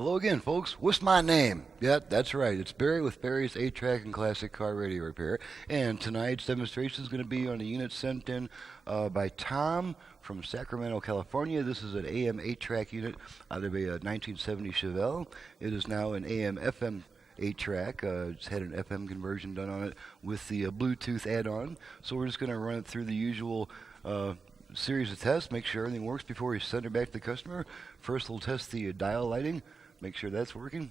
Hello again, folks. What's my name? Yeah, that's right. It's Barry with Barry's 8-Track and Classic Car Radio Repair. And tonight's demonstration is going to be on a unit sent in by Tom from Sacramento, California. This is an AM 8-track unit out of a 1970 Chevelle. It is now an AM FM 8-track. It's had an FM conversion done on it with the Bluetooth add-on. So we're just going to run it through the usual series of tests, make sure everything works before we send it back to the customer. First, we'll test the dial lighting, make sure that's working.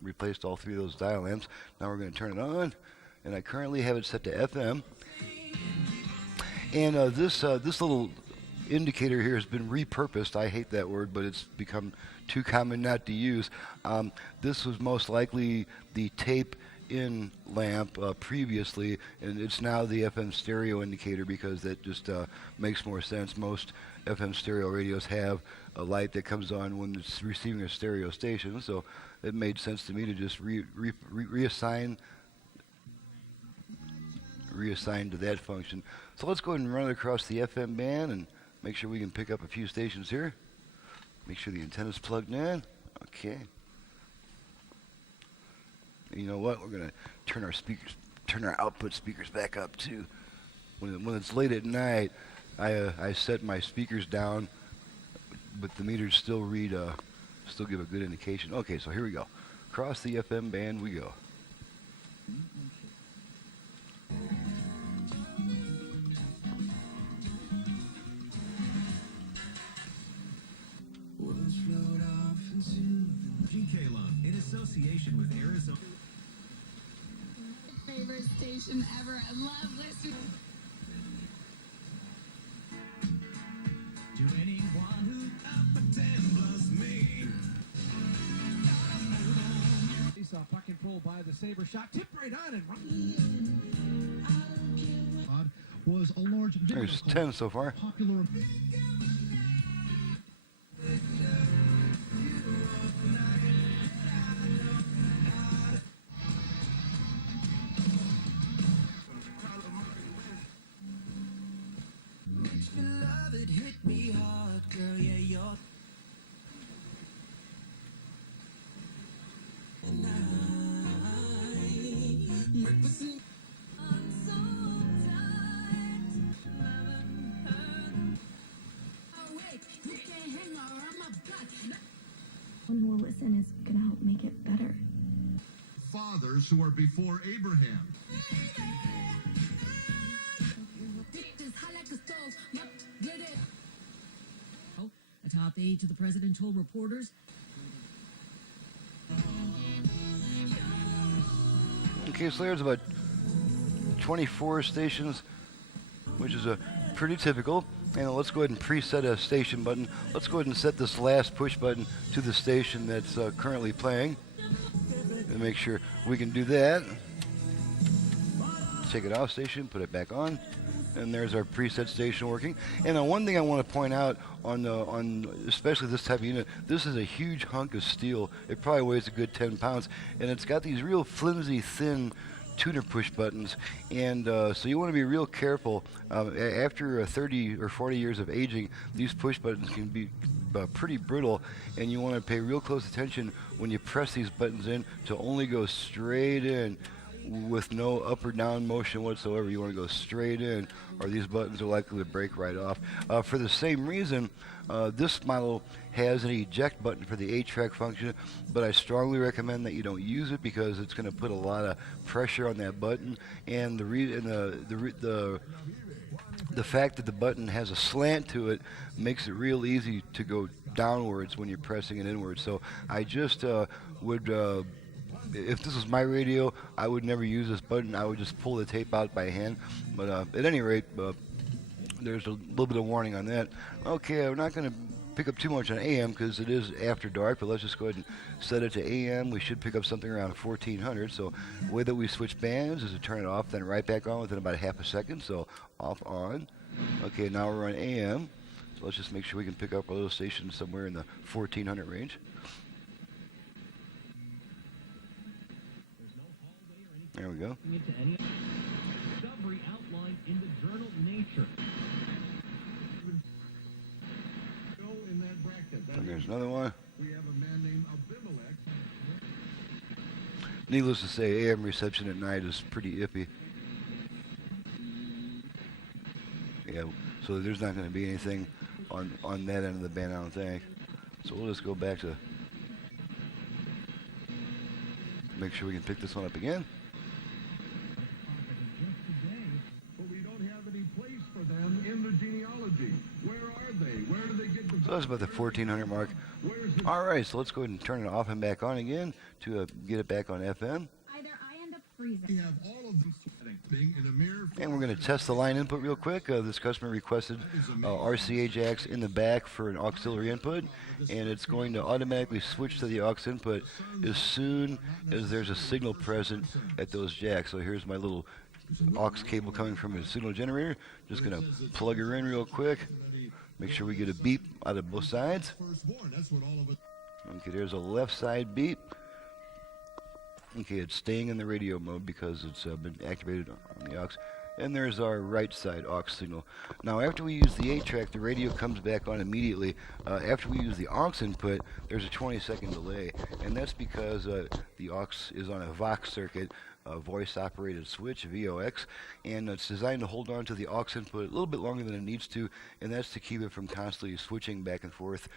Replaced all three of those dial lamps. Now we're going to turn it on, and I currently have it set to FM. And this little indicator here has been repurposed. I hate that word, but it's become too common not to use. This was most likely the tape-in lamp previously, and it's now the FM stereo indicator because that just makes more sense. Most FM stereo radios have a light that comes on when it's receiving a stereo station, so it made sense to me to just reassign to that function. So let's go ahead and run it across the FM band and make sure we can pick up a few stations here. Make sure the antenna's plugged in. Okay. You know what? We're gonna turn our output speakers back up too. When it's late at night, I set my speakers down, but the meters still give a good indication. Okay, so here we go. Across the FM band we go. In association with Arizona. Favorite station ever. I love listening. To anyone who pretends me. He saw puck and pull by the Saber shot, tipped right on and was a large. There's 10 so far. Popular. One who will listen is going to help make it better. Fathers who are before Abraham. A top aide to the president told reporters. Okay, so there's about 24 stations, which is a pretty typical. And let's go ahead and preset a station button. Let's go ahead and set this last push button to the station that's currently playing. And make sure we can do that. Take it off station, put it back on. And there's our preset station working. And one thing I want to point out on especially this type of unit, this is a huge hunk of steel. It probably weighs a good 10 pounds. And it's got these real flimsy, thin tuner push buttons, and so you want to be real careful. After 30 or 40 years of aging, these push buttons can be pretty brittle, and you want to pay real close attention when you press these buttons in to only go straight in with no up or down motion whatsoever. You want to go straight in, or these buttons are likely to break right off. For the same reason, this model has an eject button for the 8-track function, but I strongly recommend that you don't use it because it's going to put a lot of pressure on that button, and the fact that the button has a slant to it makes it real easy to go downwards when you're pressing it inwards. So I just would, if this was my radio, I would never use this button. I would just pull the tape out by hand. But at any rate, there's a little bit of warning on that. Okay, I'm not going to pick up too much on AM because it is after dark, but let's just go ahead and set it to AM. We should pick up something around 1400. So the way that we switch bands is to turn it off, then right back on within about a half a second. So off, on. Okay, now we're on AM. So let's just make sure we can pick up a little station somewhere in the 1400 range. There we go. Discovery outlined in the journal Nature. Go in that bracket. And there's another one. We have a man named Abimelech Needless to say, AM reception at night is pretty iffy. Yeah, so there's not going to be anything on that end of the band, I don't think. So we'll just go back to make sure we can pick this one up again. But we don't have any place for them in the genealogy. Where are they? Where do they get the... So that's about the 1400 mark. All right, so let's go ahead and turn it off and back on again to get it back on FM. Either I end up freezing. We have all of them thing in a mirror. And we're going to test the line input real quick. This customer requested RCA jacks in the back for an auxiliary input, and it's going to automatically switch to the aux input as soon as there's a signal present at those jacks. So here's my little aux cable coming from a signal generator. Just going to plug her in real quick. Make sure we get a beep out of both sides. Okay, there's a left side beep. Okay, it's staying in the radio mode because it's been activated on the aux. And there's our right side aux signal. Now, after we use the 8-track, the radio comes back on immediately. After we use the aux input, there's a 20-second delay. And that's because the aux is on a Vox circuit, a voice-operated switch, VOX, and it's designed to hold on to the aux input a little bit longer than it needs to, and that's to keep it from constantly switching back and forth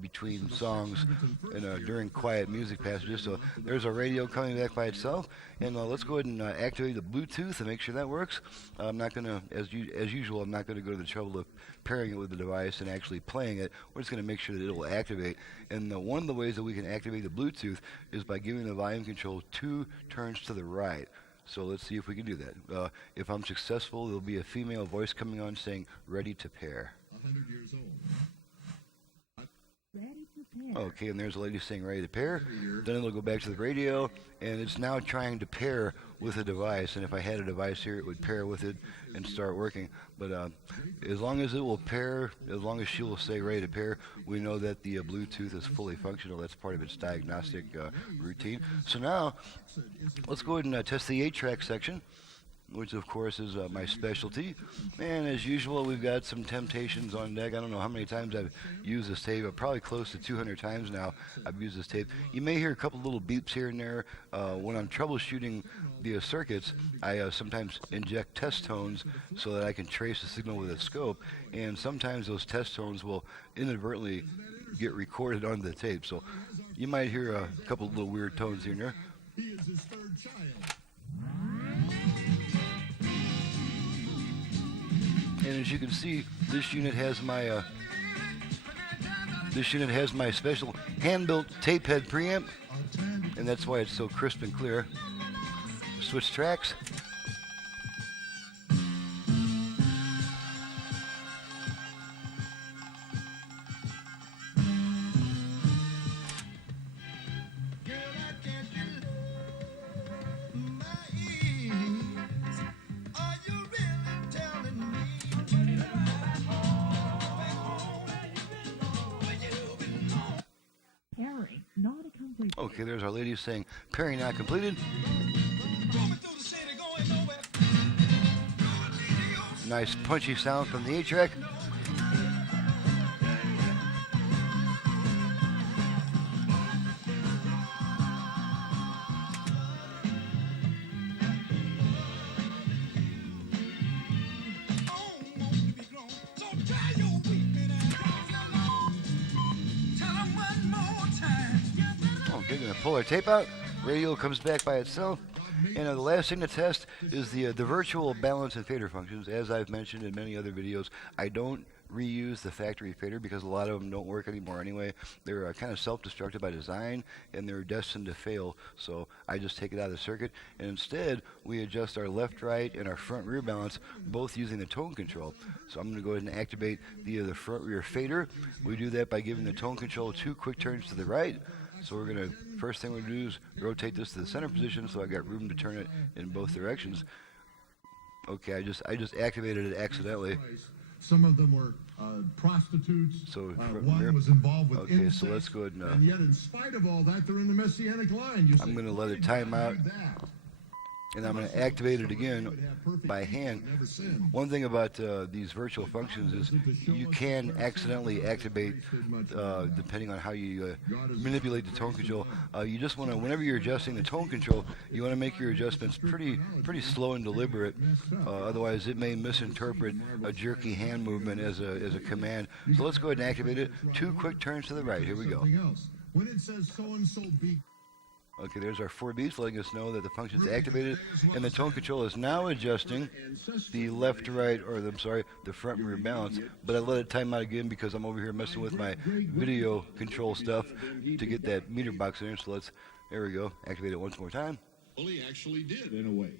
between songs and during quiet music passages. So there's our radio coming back by itself, and let's go ahead and activate the Bluetooth and make sure that works. I'm not going to, as usual, I'm not going to go to the trouble of pairing it with the device and actually playing it. We're just going to make sure that it will activate. And one of the ways that we can activate the Bluetooth is by giving the volume control 2 turns to the right. So let's see if we can do that. If I'm successful, there'll be a female voice coming on saying, "Ready to pair." 100 years old. Ready to pair. Okay, and there's a lady saying ready to pair. Then it'll go back to the radio, and it's now trying to pair with a device. And if I had a device here, it would pair with it and start working. But as long as it will pair, as long as she will say ready to pair, we know that the Bluetooth is fully functional. That's part of its diagnostic routine. So now, let's go ahead and test the 8-track section, which of course is my specialty. And as usual, we've got some Temptations on deck. I don't know how many times I've used this tape. Probably close to 200 times now I've used this tape. You may hear a couple little beeps here and there. When I'm troubleshooting the circuits, I sometimes inject test tones so that I can trace the signal with a scope. And sometimes those test tones will inadvertently get recorded on the tape. So you might hear a couple little weird tones here and there. He is his third child. And as you can see, this unit has my special hand-built tape head preamp, and that's why it's so crisp and clear. Switch tracks. Pairing not a complete. Okay, there's our lady saying pairing not completed. Nice punchy sound from the 8-track. Okay, gonna pull our tape out. Radio comes back by itself. And the last thing to test is the virtual balance and fader functions. As I've mentioned in many other videos, I don't reuse the factory fader because a lot of them don't work anymore anyway. They're kind of self-destructive by design, and they're destined to fail. So I just take it out of the circuit, and instead we adjust our left, right, and our front rear balance, both using the tone control. So I'm going to go ahead and activate the front rear fader. We do that by giving the tone control 2 quick turns to the right. So we're going to, first thing we're going to do is rotate this to the center position so I got room to turn it in both directions. Okay, I just activated it accidentally. Some of them were prostitutes. So one was involved with incest. So let's go ahead and yet, in spite of all that, they're in the Messianic line. You I'm going to let it time out. and I'm going to activate it again by hand. One thing about these virtual functions is you can accidentally activate, depending on how you manipulate the tone control. You just want to, whenever you're adjusting the tone control, you want to make your adjustments pretty slow and deliberate. Otherwise, it may misinterpret a jerky hand movement as a command. So let's go ahead and activate it. 2 quick turns to the right. Here we go. When it says so-and-so beat, Okay, there's our 4 beats letting us know that the function's activated, and the tone control is now adjusting the left to right, or I'm sorry, the front and rear balance. But I let it time out again because I'm over here messing with my video control stuff to get that meter box in there. So there we go, activate it once more time. well, he actually did in a way.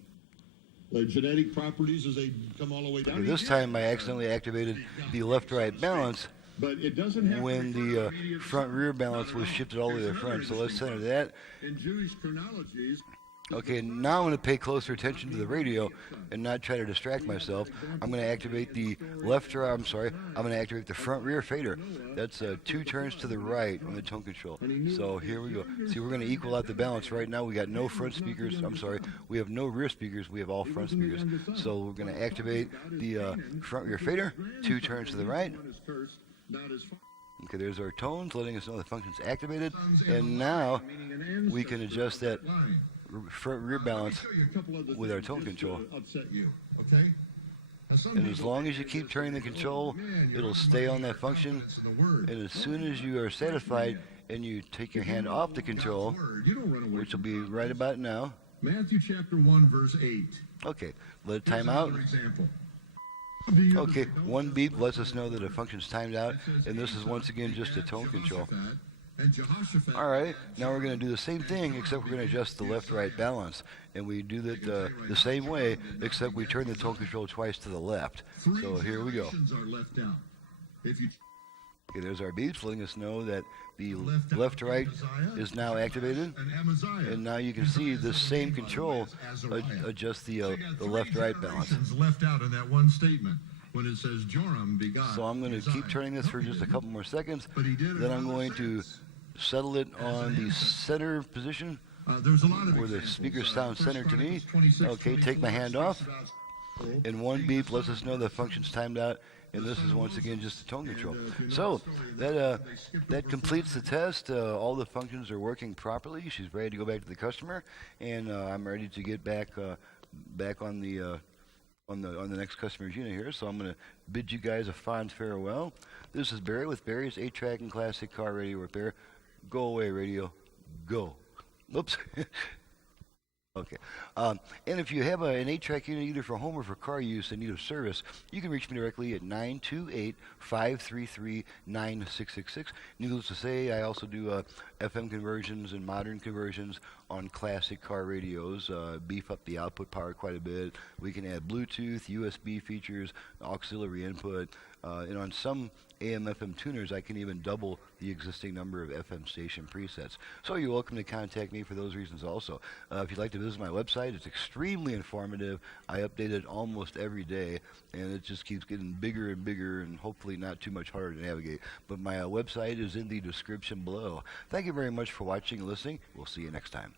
The genetic properties as they come all the way down. Okay, this time I accidentally activated the left to right balance But it doesn't have when the front rear balance was shifted all the way to the front. So let's center that. in Jewish chronologies. Okay, now I'm going to pay closer attention to the radio and not try to distract myself. I'm going to activate the I'm going to activate the front rear fader. That's 2 turns to the right on the tone control. So here we go. See, we're going to equal out the balance. Right now we got no front speakers. We have no rear speakers. We have all front speakers. So we're going to activate the front rear fader. 2 turns to the right. Okay, there's our tones letting us know the function's activated. And now we can adjust that front rear balance with our tone control. And as long as you keep turning the control, it'll stay on that function. And as soon as you are satisfied and you take your hand off the control, which will be right about now. Matthew chapter 1 verse 8. Okay, let it time out. Okay, 1 beep lets us know that a function's timed out, and this is once again just a tone control. All right, now we're going to do the same thing, except we're going to adjust the left-right balance. And we do that the same way, except we turn the tone control twice to the left. So here we go. Okay, there's our beeps letting us know that the left to right is now activated. And now you can see this same control adjusts the left to right balance. Left out in that one statement when it says Joram begot. So I'm going to keep turning this for just a couple more seconds. Then I'm going to settle it on the center position where the speakers sound centered to me. Okay, take my hand off. And 1 beep lets us know the function's timed out. And this is once again just a tone control. So that completes the test. All the functions are working properly. She's ready to go back to the customer, and I'm ready to get back on the next customer's unit here. So I'm going to bid you guys a fond farewell. This is Barry with Barry's 8-track and classic car radio repair. Go away, radio. Go. Oops. Okay. And if you have an 8-track unit either for home or for car use in need of service, you can reach me directly at 928-533-9666. Needless to say, I also do FM conversions and modern conversions on classic car radios, beef up the output power quite a bit. We can add Bluetooth, USB features, auxiliary input, and on some AM/FM tuners, I can even double the existing number of FM station presets. So you're welcome to contact me for those reasons also. If you'd like to visit my website, it's extremely informative. I update it almost every day, and it just keeps getting bigger and bigger and hopefully not too much harder to navigate. But my website is in the description below. Thank you very much for watching and listening. We'll see you next time.